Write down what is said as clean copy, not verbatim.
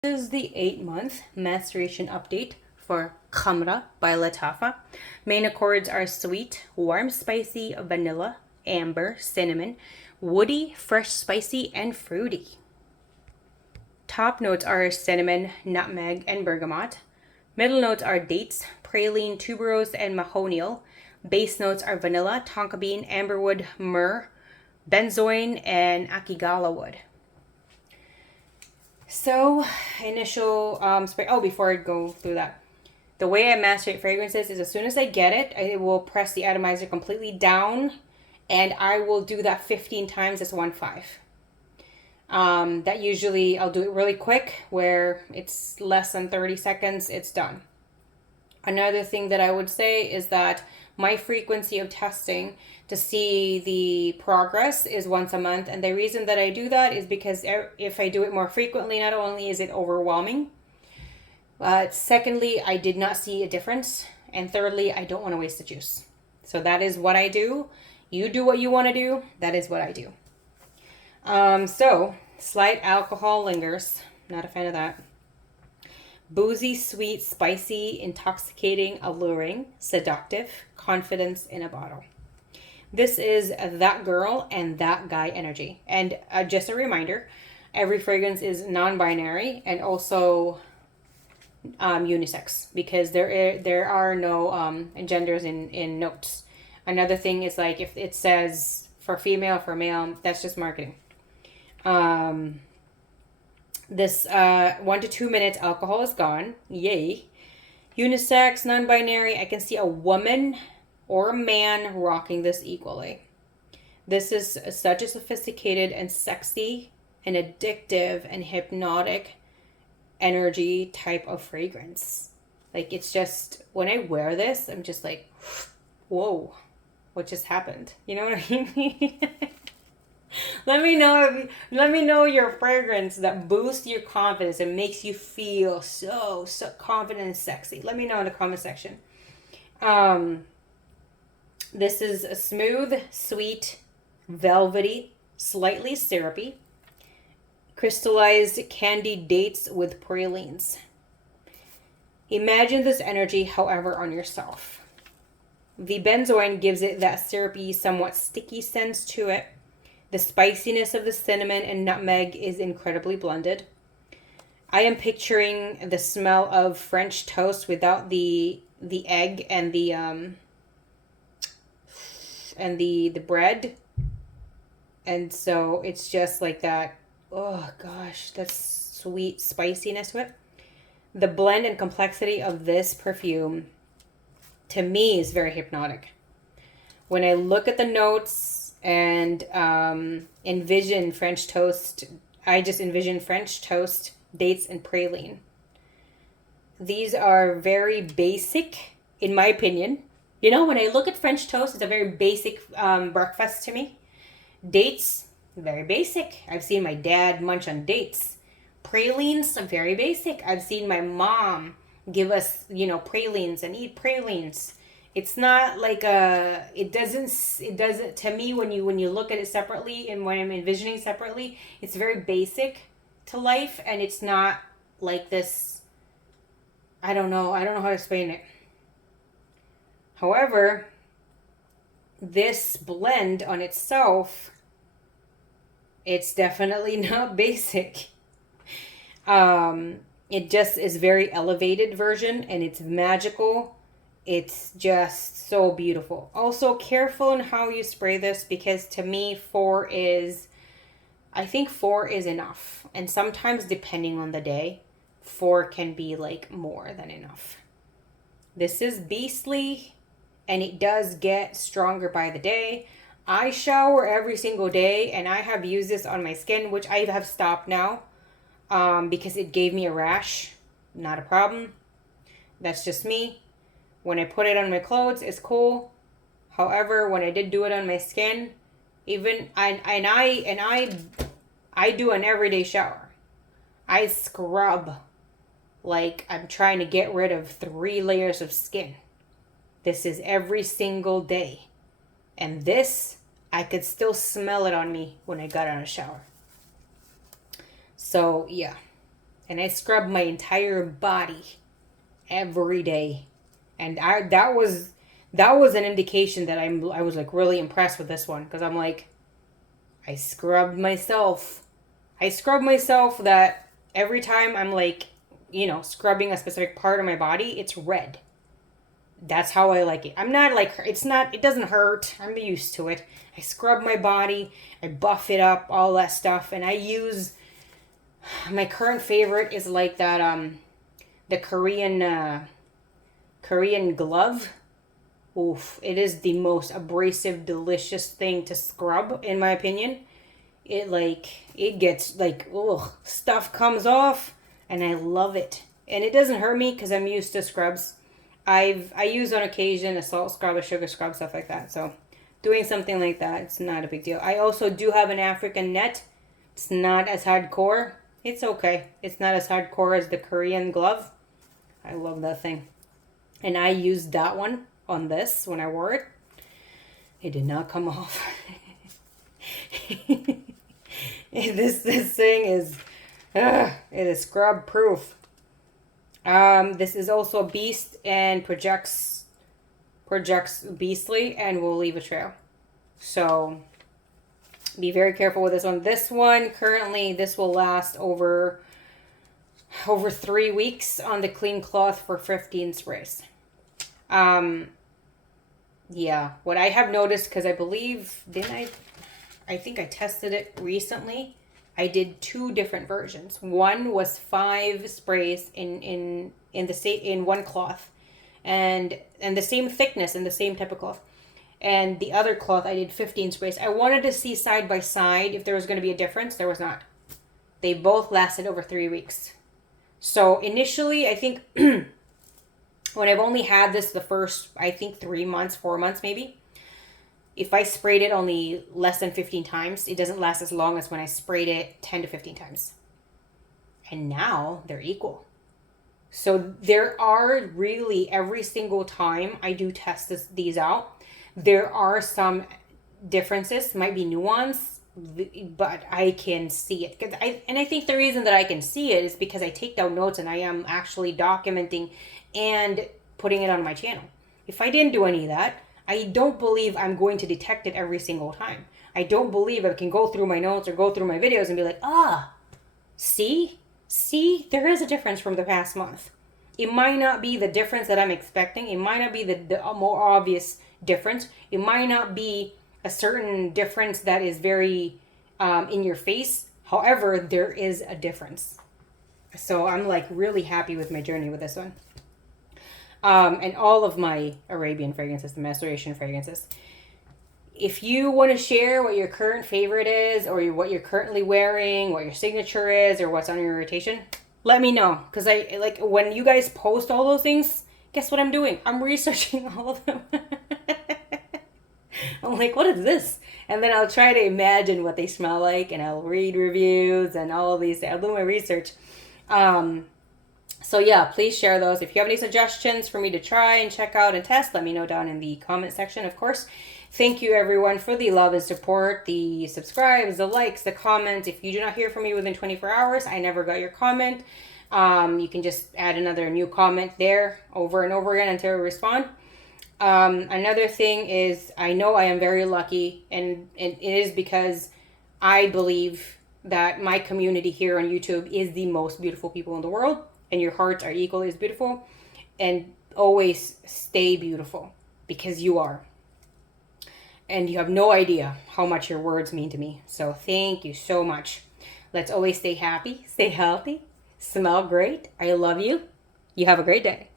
This is the 8-month maceration update for Khamrah by Lattafa. Main accords are sweet, warm, spicy, vanilla, amber, cinnamon, woody, fresh, spicy, and fruity. Top notes are cinnamon, nutmeg, and bergamot. Middle notes are dates, praline, tuberose, and mahonial. Base notes are vanilla, tonka bean, amberwood, myrrh, benzoin, and akigala wood. So, initial spray. Oh, before I go through that, the way I macerate fragrances is as soon as I get it, I will press the atomizer completely down, and I will do that 15 times as 1/5. That usually I'll do it really quick, where it's less than 30 seconds, it's done. Another thing that I would say is that my frequency of testing to see the progress is once a month. And the reason that I do that is because if I do it more frequently, not only is it overwhelming, but secondly, I did not see a difference. And thirdly, I don't want to waste the juice. So that is what I do. You do what you want to do. That is what I do. So slight alcohol lingers. Not a fan of that. Boozy, sweet, spicy, intoxicating, alluring, seductive, confidence in a bottle. This is that girl and that guy energy. And just a reminder, every fragrance is non-binary and also unisex, because there are no genders in notes. Another thing is, like, if it says for female, for male, that's just marketing. This 1 to 2 minutes, alcohol is gone. Yay. Unisex, non-binary. I can see a woman or a man rocking this equally. This is such a sophisticated and sexy and addictive and hypnotic energy type of fragrance. Like, it's just, when I wear this, I'm just like, whoa, what just happened? You know what I mean? Let me know your fragrance that boosts your confidence and makes you feel so confident and sexy. Let me know in the comment section. This is a smooth, sweet, velvety, slightly syrupy, crystallized candied dates with pralines. Imagine this energy, however, on yourself. The benzoin gives it that syrupy, somewhat sticky sense to it. The spiciness of the cinnamon and nutmeg is incredibly blended. I am picturing the smell of French toast without the egg and the bread. And so it's just like that. Oh gosh, that's sweet spiciness to it. The blend and complexity of this perfume, to me, is very hypnotic. When I look at the notes and envision French toast, I just envision French toast, dates, and praline. These are very basic, in my opinion. You know, when I look at French toast, it's a very basic breakfast to me. Dates, very basic. I've seen my dad munch on dates. Pralines, very basic. I've seen my mom give us, pralines and eat pralines. It's not like it doesn't, to me, when you look at it separately and when I'm envisioning separately, it's very basic to life, and it's not like this. I don't know how to explain it. However, this blend on itself, it's definitely not basic. It just is very elevated version, and it's magical. It's just so beautiful. Also, careful in how you spray this, because to me, I think 4 is enough. And sometimes, depending on the day, 4 can be like more than enough. This is beastly, and it does get stronger by the day. I shower every single day, and I have used this on my skin, which I have stopped now because it gave me a rash. Not a problem. That's just me. When I put it on my clothes, it's cool. However, when I did do it on my skin, I do an everyday shower. I scrub like I'm trying to get rid of 3 layers of skin. This is every single day. And this, I could still smell it on me when I got out of the shower. So, yeah. and I scrub my entire body every day. And that was an indication that I was like really impressed with this one, because I'm like, I scrubbed myself. I scrub myself that every time I'm like, scrubbing a specific part of my body, it's red. That's how I like it. I'm not like, it doesn't hurt. I'm used to it. I scrub my body, I buff it up, all that stuff, and I use, my current favorite is like that, the Korean glove. Oof, it is the most abrasive, delicious thing to scrub, in my opinion. It gets like, ugh, stuff comes off, and I love it. And it doesn't hurt me because I'm used to scrubs. I use on occasion a salt scrub, a sugar scrub, stuff like that. So doing something like that, it's not a big deal. I also do have an African net. It's not as hardcore. It's okay. It's not as hardcore as the Korean glove. I love that thing. And I used that one on this when I wore it. It did not come off. This thing is, it is scrub proof. This is also a beast and projects beastly and will leave a trail. So be very careful with this one. This one currently, this will last over 3 weeks on the clean cloth for 15 sprays. Yeah, what I have noticed, because I believe, I think I tested it recently. I did 2 different versions. One was 5 sprays in one cloth, and the same thickness and the same type of cloth. And the other cloth I did 15 sprays. I wanted to see side by side if there was going to be a difference. There was not. They both lasted over 3 weeks. So initially, I think when I've only had this the first, I think 3 months, 4 months maybe, if I sprayed it only less than 15 times, it doesn't last as long as when I sprayed it 10 to 15 times. And now they're equal. So there are really, every single time I do test these out, there are some differences, might be nuance, but I can see it. And I think the reason that I can see it is because I take down notes and I am actually documenting and putting it on my channel. If I didn't do any of that, I don't believe I'm going to detect it every single time. I don't believe I can go through my notes or go through my videos and be like, see, there is a difference from the past month. It might not be the difference that I'm expecting. It might not be the more obvious difference. It might not be a certain difference that is very in your face. However, there is a difference. So I'm like really happy with my journey with this one. And all of my Arabian fragrances, the Maceration fragrances. If you want to share what your current favorite is, or what you're currently wearing, what your signature is, or what's on your rotation, let me know. Because I like when you guys post all those things, guess what I'm doing? I'm researching all of them. I'm like, what is this? And then I'll try to imagine what they smell like, and I'll read reviews and all of these. I'll do my research. So yeah, please share those. If you have any suggestions for me to try and check out and test, let me know down in the comment section, of course. Thank you everyone for the love and support, the subscribes, the likes, the comments. If you do not hear from me within 24 hours, I never got your comment. You can just add another new comment there over and over again until I respond. Another thing is, I know I am very lucky, and it is because I believe that my community here on YouTube is the most beautiful people in the world. And your hearts are equally as beautiful, and always stay beautiful, because you are. And you have no idea how much your words mean to me. So thank you so much. Let's always stay happy, stay healthy, smell great. I love you. You have a great day.